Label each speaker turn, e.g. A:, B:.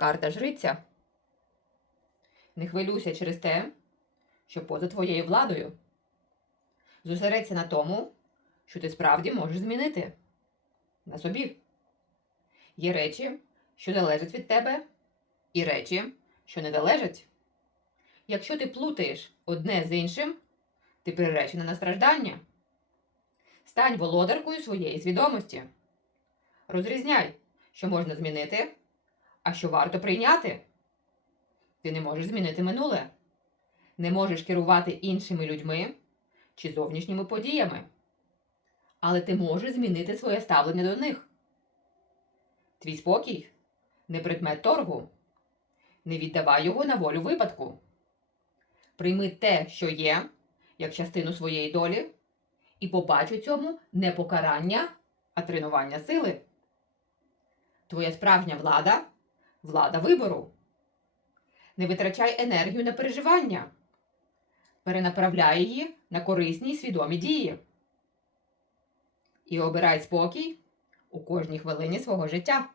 A: Карта жриця. Не хвилюйся через те, що поза твоєю владою. Зосередься на тому, що ти справді можеш змінити на собі. Є речі, що залежать від тебе, і речі, що не залежать. Якщо ти плутаєш одне з іншим, ти приречена на страждання. Стань володаркою своєї свідомості. Розрізняй, що можна змінити, а що варто прийняти. Ти не можеш змінити минуле, не можеш керувати іншими людьми чи зовнішніми подіями. Але ти можеш змінити своє ставлення до них. Твій спокій не предмет торгу. Не віддавай його на волю випадку. Прийми те, що є, як частину своєї долі, і побач у цьому не покарання, а тренування сили. Твоя справжня влада влада вибору. Не витрачай енергію на переживання. Перенаправляй її на корисні й свідомі дії. І обирай спокій у кожній хвилині свого життя.